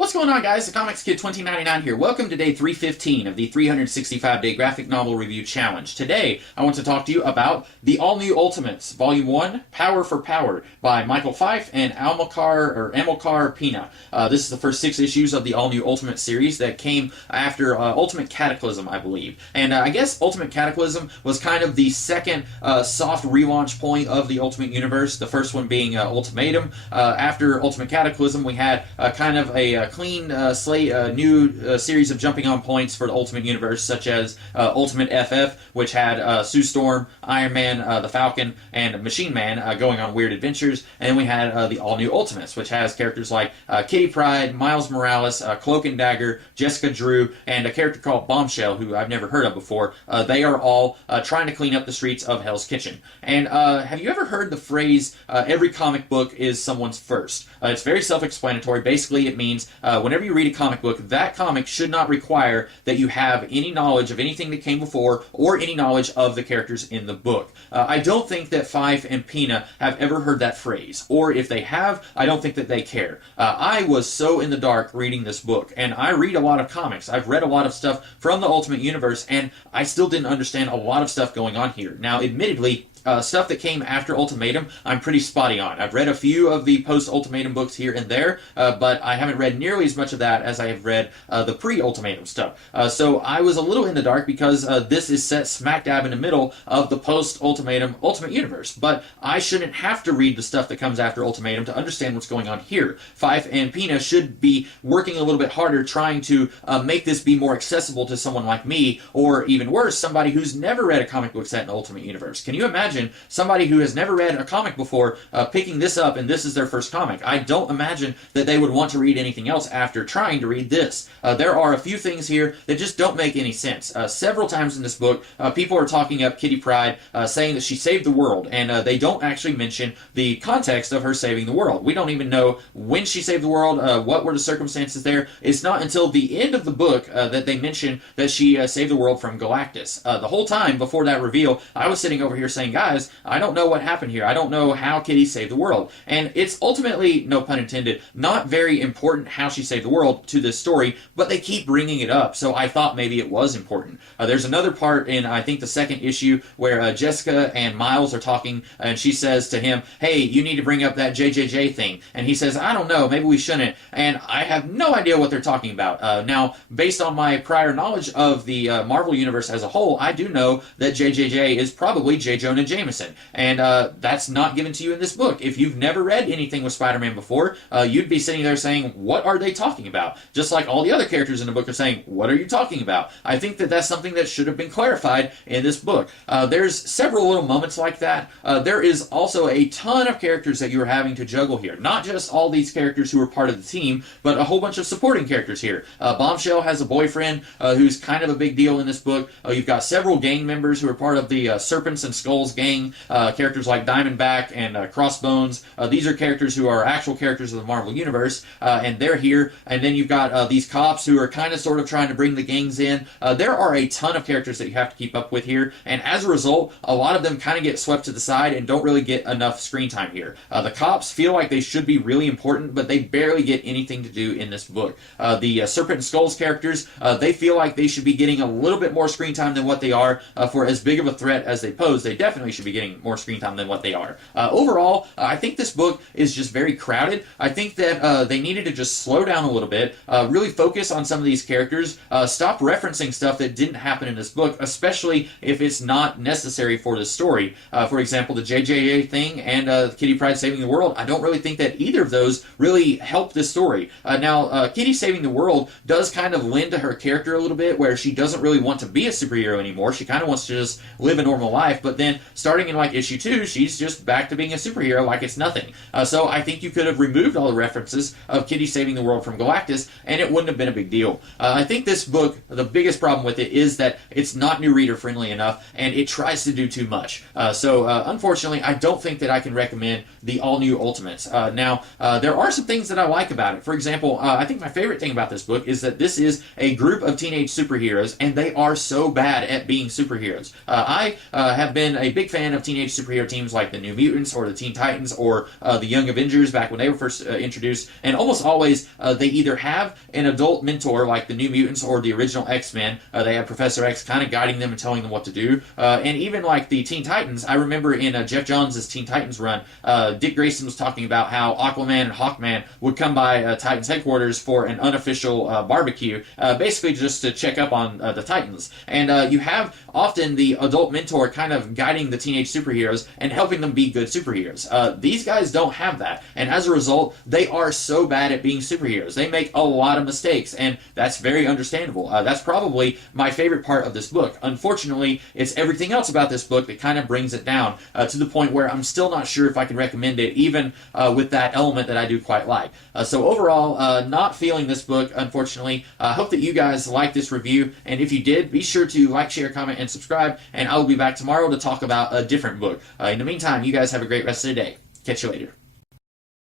What's going on, guys? The Comics Kid 2099 here. Welcome to day 315 of the 365-day graphic novel review challenge. Today, I want to talk to you about the all-new Ultimates, Volume 1, Power for Power, by Michael Fife and Amilcar Pina. This is the first 6 issues of the all-new Ultimate series that came after Ultimate Cataclysm, I believe. And I guess Ultimate Cataclysm was kind of the second soft relaunch point of the Ultimate Universe, the first one being Ultimatum. After Ultimate Cataclysm, we had kind of a clean slate, new series of jumping on points for the Ultimate Universe, such as Ultimate FF, which had Sue Storm, Iron Man, the Falcon, and Machine Man going on weird adventures. And then we had the all-new Ultimates, which has characters like Kitty Pryde, Miles Morales, Cloak and Dagger, Jessica Drew, and a character called Bombshell, who I've never heard of before. They are all trying to clean up the streets of Hell's Kitchen. And have you ever heard the phrase, every comic book is someone's first? It's very self-explanatory. Basically, it means whenever you read a comic book, that comic should not require that you have any knowledge of anything that came before or any knowledge of the characters in the book. I don't think that Fife and Pina have ever heard that phrase, or if they have, I don't think that they care. I was so in the dark reading this book, and I read a lot of comics. I've read a lot of stuff from the Ultimate Universe, and I still didn't understand a lot of stuff going on here. Now, admittedly, stuff that came after Ultimatum, I'm pretty spotty on. I've read a few of the post-Ultimatum books here and there, but I haven't read nearly as much of that as I have read the pre-Ultimatum stuff. So I was a little in the dark because this is set smack dab in the middle of the post-Ultimatum Ultimate Universe. But I shouldn't have to read the stuff that comes after Ultimatum to understand what's going on here. Fife and Pina should be working a little bit harder trying to make this be more accessible to someone like me, or even worse, somebody who's never read a comic book set in the Ultimate Universe. Can you imagine somebody who has never read a comic before picking this up and this is their first comic? I don't imagine that they would want to read anything else after trying to read this. There are a few things here that just don't make any sense. Several times in this book, people are talking up Kitty Pryde, saying that she saved the world, and they don't actually mention the context of her saving the world. We don't even know when she saved the world, what were the circumstances there. It's not until the end of the book that they mention that she saved the world from Galactus. The whole time before that reveal, I was sitting over here saying, guys, I don't know what happened here. I don't know how Kitty saved the world. And it's ultimately, no pun intended, not very important how she saved the world to this story, but they keep bringing it up, so I thought maybe it was important. There's another part in, I think, the second issue where Jessica and Miles are talking, and she says to him, hey, you need to bring up that JJJ thing. And he says, I don't know, maybe we shouldn't. And I have no idea what they're talking about. Now, based on my prior knowledge of the Marvel Universe as a whole, I do know that JJJ is probably J. Jonah Jameson, and that's not given to you in this book. If you've never read anything with Spider-Man before, you'd be sitting there saying, what are they talking about? Just like all the other characters in the book are saying, what are you talking about? I think that that's something that should have been clarified in this book. There's several little moments like that. There is also a ton of characters that you're having to juggle here. Not just all these characters who are part of the team, but a whole bunch of supporting characters here. Bombshell has a boyfriend who's kind of a big deal in this book. You've got several gang members who are part of the Serpents and Skulls gang, characters like Diamondback and Crossbones. These are characters who are actual characters of the Marvel Universe, and they're here. And then you've got these cops who are kind of sort of trying to bring the gangs in. There are a ton of characters that you have to keep up with here, and as a result, a lot of them kind of get swept to the side and don't really get enough screen time here. The cops feel like they should be really important, but they barely get anything to do in this book. The Serpent and Skulls characters, they feel like they should be getting a little bit more screen time than what they are. For as big of a threat as they pose, they definitely should be getting more screen time than what they are. Overall, I think this book is just very crowded. I think that they needed to just slow down a little bit, really focus on some of these characters, stop referencing stuff that didn't happen in this book, especially if it's not necessary for the story. For example, the JJA thing and Kitty Pryde saving the world, I don't really think that either of those really help this story. Now, Kitty saving the world does kind of lend to her character a little bit, where she doesn't really want to be a superhero anymore. She kind of wants to just live a normal life, but then starting in like issue 2, she's just back to being a superhero like it's nothing. So I think you could have removed all the references of Kitty saving the world from Galactus, and it wouldn't have been a big deal. I think this book, the biggest problem with it is that it's not new reader friendly enough, and it tries to do too much. So unfortunately, I don't think that I can recommend the all-new Ultimates. Now, there are some things that I like about it. For example, I think my favorite thing about this book is that this is a group of teenage superheroes, and they are so bad at being superheroes. I have been a big big fan of teenage superhero teams like the New Mutants or the Teen Titans or the Young Avengers back when they were first introduced. And almost always they either have an adult mentor like the New Mutants or the original X-Men. They have Professor X kind of guiding them and telling them what to do. And even like the Teen Titans, I remember in Jeff Johns' Teen Titans run, Dick Grayson was talking about how Aquaman and Hawkman would come by Titans headquarters for an unofficial barbecue, basically just to check up on the Titans. And you have often the adult mentor kind of guiding the teenage superheroes and helping them be good superheroes. These guys don't have that, and as a result, they are so bad at being superheroes. They make a lot of mistakes, and that's very understandable. That's probably my favorite part of this book. Unfortunately, it's everything else about this book that kind of brings it down to the point where I'm still not sure if I can recommend it, even with that element that I do quite like. So overall, not feeling this book, unfortunately. I hope that you guys like this review, and if you did, be sure to like, share, comment, and subscribe, and I will be back tomorrow to talk about a different book. In the meantime, you guys have a great rest of the day. Catch you later.